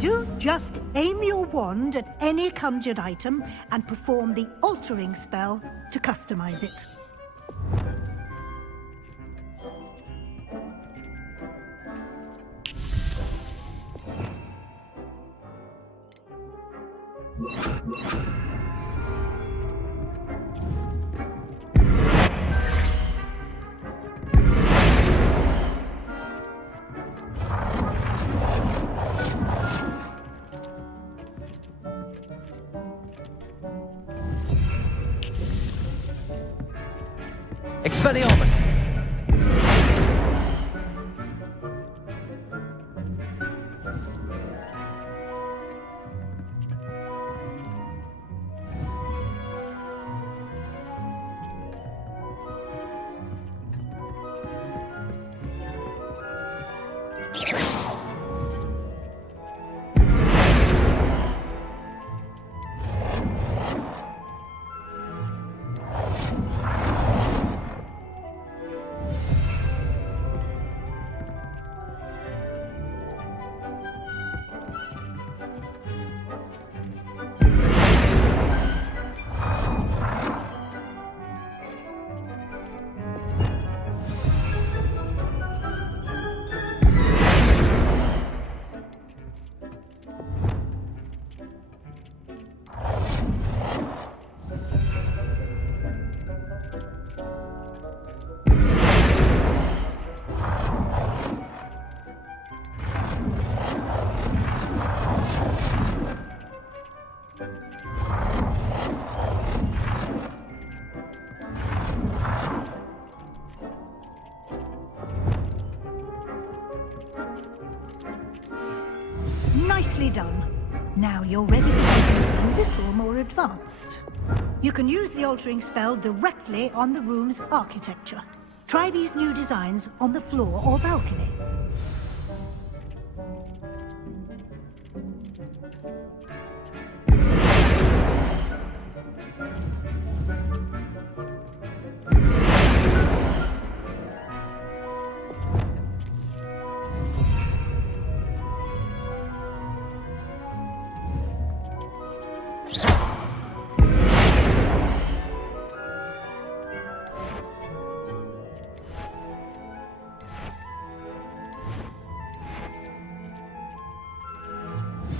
Do just aim your wand at any conjured item and perform the altering spell to customize it. Expelliarmus! Nicely done. Now you're ready for something a little more advanced. You can use the altering spell directly on the room's architecture. Try these new designs on the floor or balcony.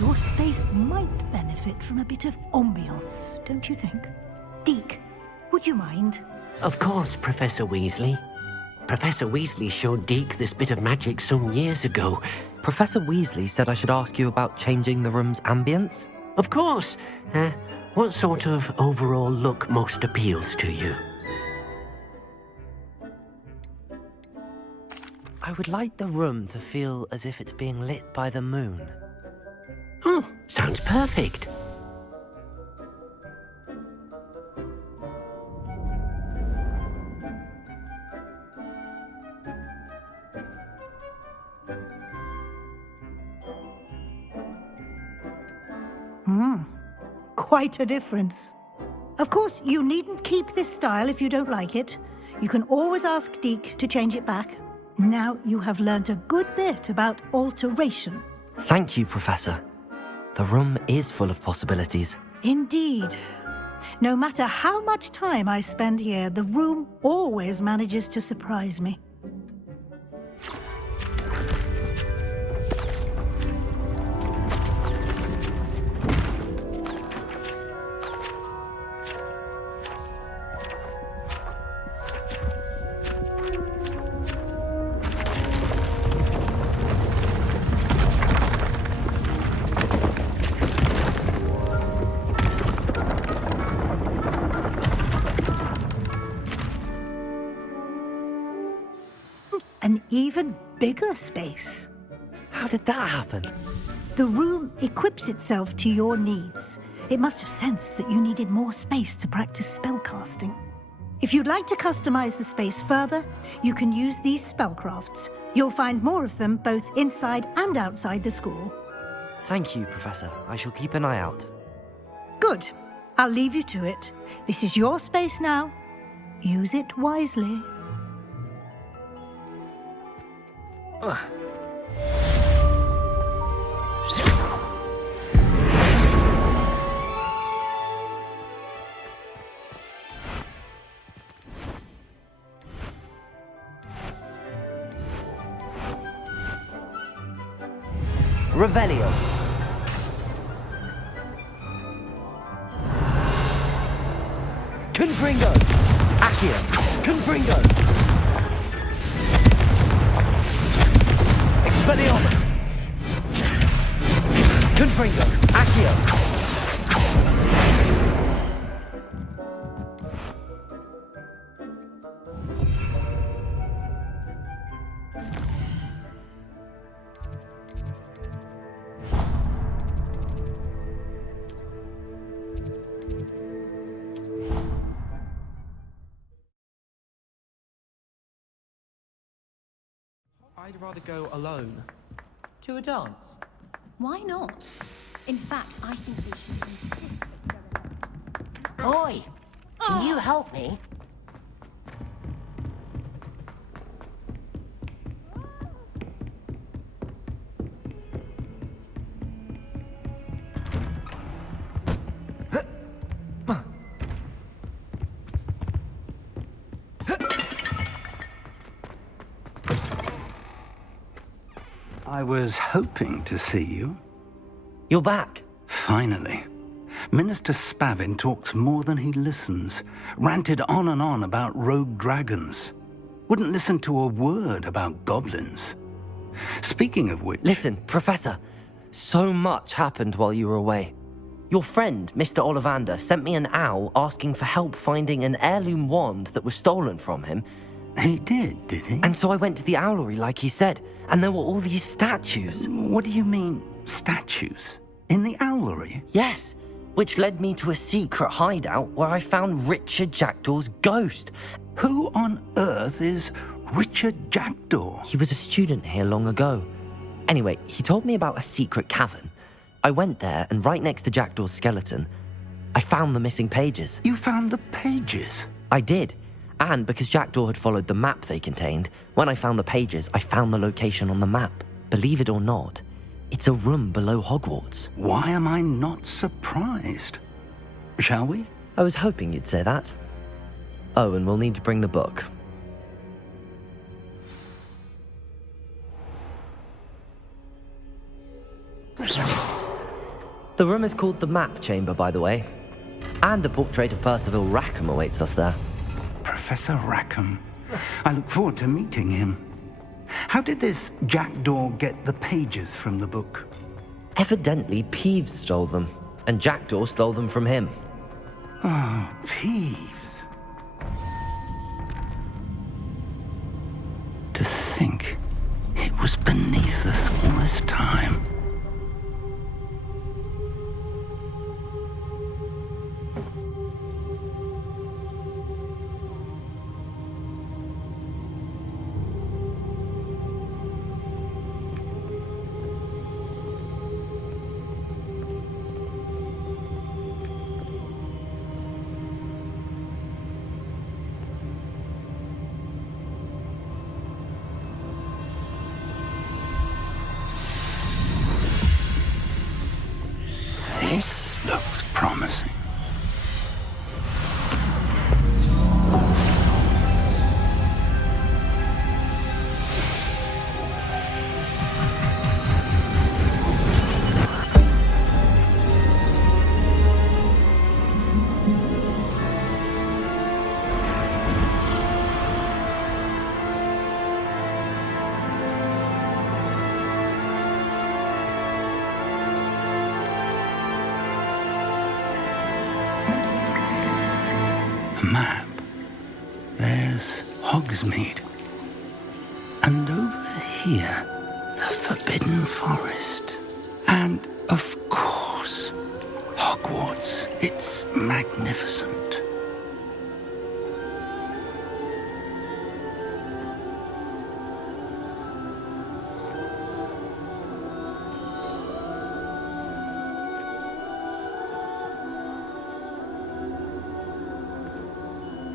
Your space might benefit from a bit of ambiance, don't you think? Deke, would you mind? Of course, Professor Weasley. Professor Weasley showed Deke this bit of magic some years ago. Professor Weasley said I should ask you about changing the room's ambience? Of course. What sort of overall look most appeals to you? I would like the room to feel as if it's being lit by the moon. Oh, sounds perfect. Quite a difference. Of course, you needn't keep this style if you don't like it. You can always ask Deke to change it back. Now you have learnt a good bit about alteration. Thank you, Professor. The room is full of possibilities. Indeed. No matter how much time I spend here, the room always manages to surprise me. An even bigger space. How did that happen? The room equips itself to your needs. It must have sensed that you needed more space to practice spellcasting. If you'd like to customize the space further, you can use these spellcrafts. You'll find more of them both inside and outside the school. Thank you, Professor. I shall keep an eye out. Good. I'll leave you to it. This is your space now. Use it wisely. Ugh. Revelio. Confringo. Accio. Confringo. Expelliarmus. Confringo. Accio. I'd rather go alone. To a dance? Why not? In fact, I think we should. Oi! Can you help me? I was hoping to see you. You're back. Finally. Minister Spavin talks more than he listens. Ranted on and on about rogue dragons. Wouldn't listen to a word about goblins. Speaking of which... Listen, Professor. So much happened while you were away. Your friend, Mr. Ollivander, sent me an owl asking for help finding an heirloom wand that was stolen from him. He did he? And so I went to the owlery like he said, and there were all these statues. What do you mean, statues? In the owlery? Yes, which led me to a secret hideout where I found Richard Jackdaw's ghost. Who on earth is Richard Jackdaw? He was a student here long ago. Anyway, he told me about a secret cavern. I went there, and right next to Jackdaw's skeleton, I found the missing pages. You found the pages? I did. And because Jackdaw had followed the map they contained, when I found the pages, I found the location on the map. Believe it or not, it's a room below Hogwarts. Why am I not surprised? Shall we? I was hoping you'd say that. Oh, and we'll need to bring the book. The room is called the Map Chamber, by the way. And a portrait of Percival Rackham awaits us there. Professor Rackham. I look forward to meeting him. How did this Jackdaw get the pages from the book? Evidently, Peeves stole them, and Jackdaw stole them from him. Oh, Peeves. To think it was beneath us all this time. This looks promising. Map. There's Hogsmeade. And over here, the Forbidden Forest. And, of course, Hogwarts. It's magnificent.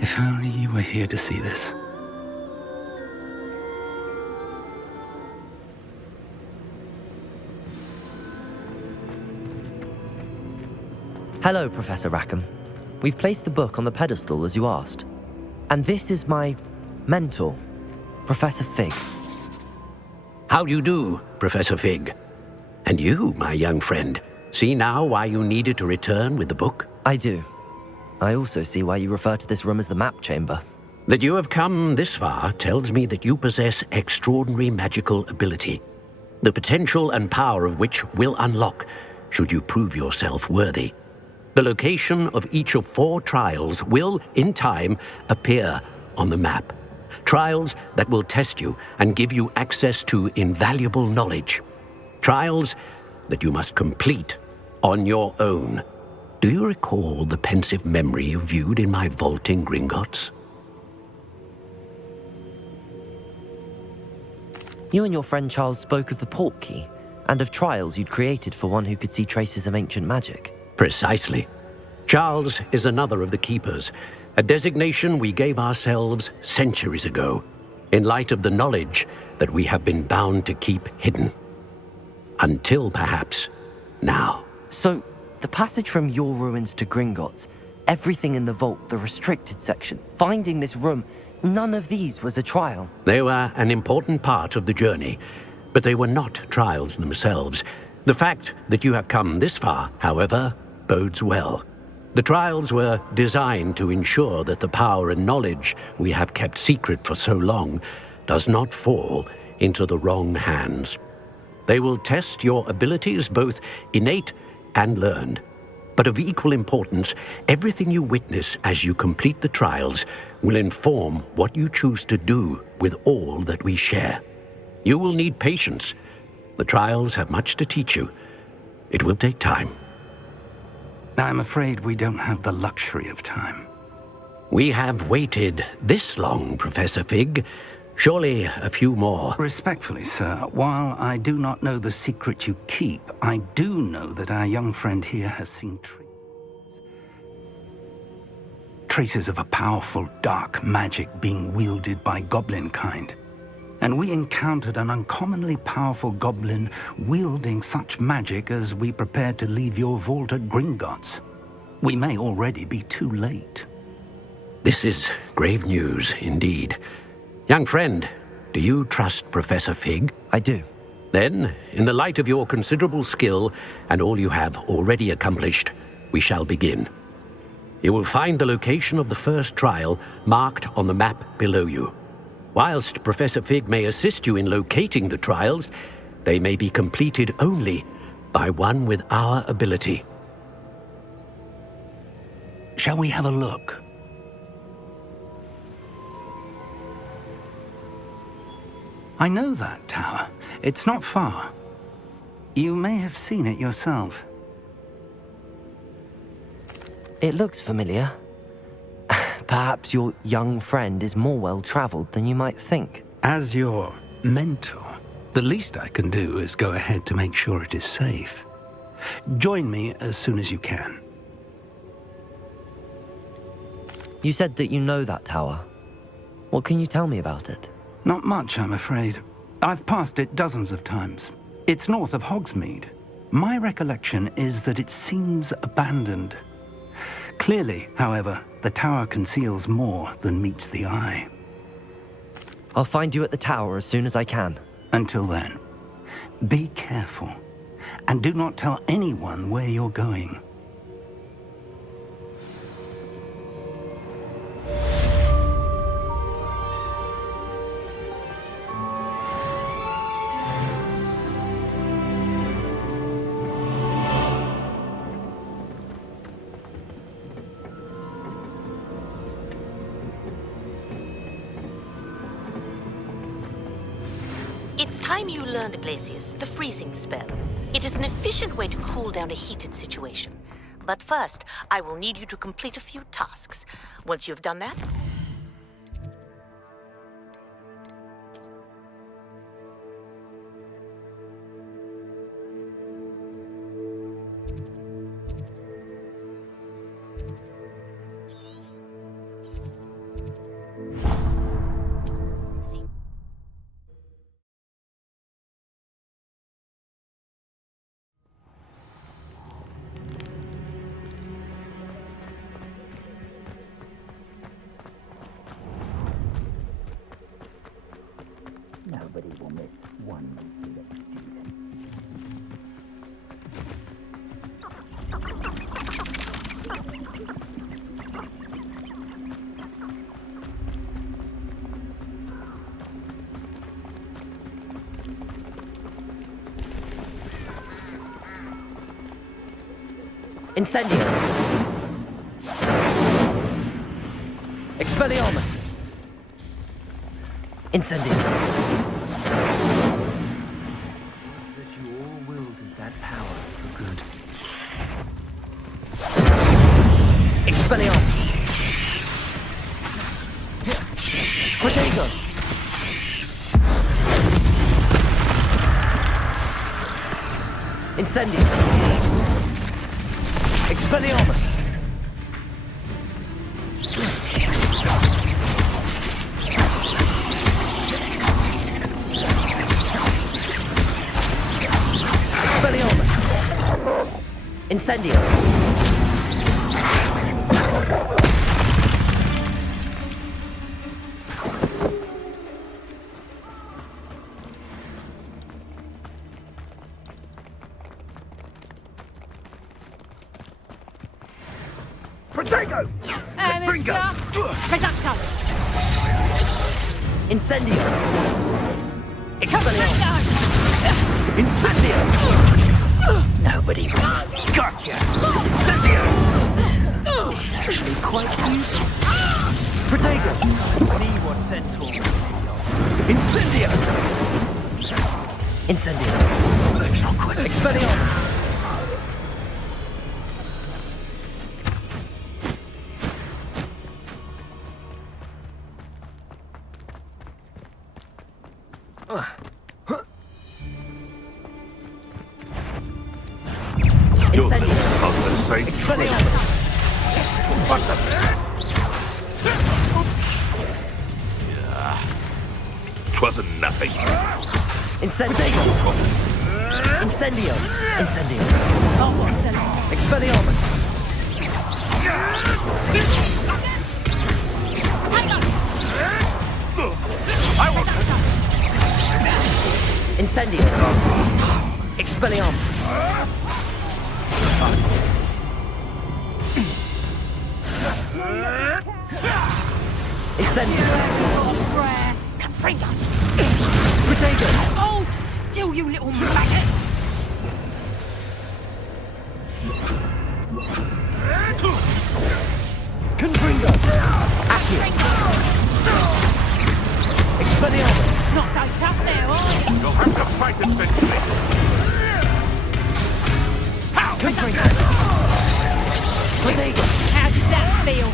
If only you were here to see this. Hello, Professor Rackham. We've placed the book on the pedestal as you asked. And this is my mentor, Professor Fig. How do you do, Professor Fig? And you, my young friend, see now why you needed to return with the book? I do. I also see why you refer to this room as the map chamber. That you have come this far tells me that you possess extraordinary magical ability, the potential and power of which will unlock should you prove yourself worthy. The location of each of 4 trials will, in time, appear on the map. Trials that will test you and give you access to invaluable knowledge. Trials that you must complete on your own. Do you recall the pensive memory you viewed in my vault in Gringotts? You and your friend Charles spoke of the port key, and of trials you'd created for one who could see traces of ancient magic. Precisely. Charles is another of the keepers, a designation we gave ourselves centuries ago, in light of the knowledge that we have been bound to keep hidden. Until, perhaps, now. So, the passage from your ruins to Gringotts, everything in the vault, the restricted section, finding this room, none of these was a trial. They were an important part of the journey, but they were not trials themselves. The fact that you have come this far, however, bodes well. The trials were designed to ensure that the power and knowledge we have kept secret for so long does not fall into the wrong hands. They will test your abilities, both innate and learned. But of equal importance, everything you witness as you complete the trials will inform what you choose to do with all that we share. You will need patience. The trials have much to teach you. It will take time. I'm afraid we don't have the luxury of time. We have waited this long, Professor Fig. Surely a few more. Respectfully, sir, while I do not know the secret you keep, I do know that our young friend here has seen traces of a powerful dark magic being wielded by goblin kind. And we encountered an uncommonly powerful goblin wielding such magic as we prepared to leave your vault at Gringotts. We may already be too late. This is grave news indeed. Young friend, do you trust Professor Fig? I do. Then, in the light of your considerable skill and all you have already accomplished, we shall begin. You will find the location of the first trial marked on the map below you. Whilst Professor Fig may assist you in locating the trials, they may be completed only by one with our ability. Shall we have a look? I know that tower. It's not far. You may have seen it yourself. It looks familiar. Perhaps your young friend is more well-traveled than you might think. As your mentor, the least I can do is go ahead to make sure it is safe. Join me as soon as you can. You said that you know that tower. What can you tell me about it? Not much, I'm afraid. I've passed it dozens of times. It's north of Hogsmeade. My recollection is that it seems abandoned. Clearly, however, the tower conceals more than meets the eye. I'll find you at the tower as soon as I can. Until then, be careful, and do not tell anyone where you're going. It's time you learned, Glacius, the freezing spell. It is an efficient way to cool down a heated situation. But first, I will need you to complete a few tasks. Once you've done that, Nobody will miss one student. Incendio. Expelliarmus. Incendio. That you all wielded that power for good. Expelliarmus. Protego. Incendio. Expelliarmus. Expelliarmus. Incendio. Protego! Fringo! Reducto! Incendio. Expelliarmus. Incendio. Nobody gotcha! Incendio! It's actually quite useful. Protego. See what centaurs are made of. Incendio. Incendio. Expelliarmus. You're the Incendio. son of Saint Expelliarmus. What the? Twasn't nothing. Incendio. Incendio. Incendio. Oh, what's the Expelliarmus. Incendio. Expelliarmus. Incendio. Protego. Hold still, you little maggot! Confringo. Accio. Expelliarmus. Not so tough there, are you? You'll have to fight eventually. Confringo. Protego. How did that feel?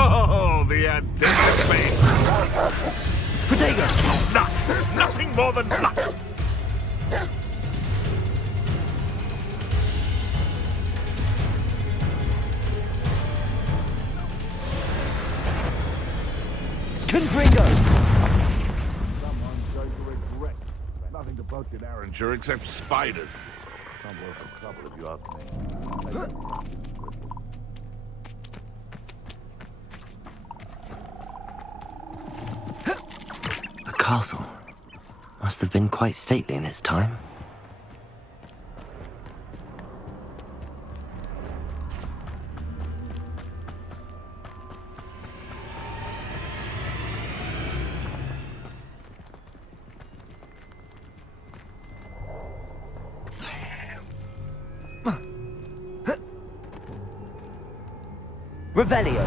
Oh, the anticipation. Protego. Luck. Nothing more than luck. Confringo. Someone's going to regret. Nothing to boast in Arranger except spiders. Some worth the trouble if you ask me. The castle must have been quite stately in its time. Revelio.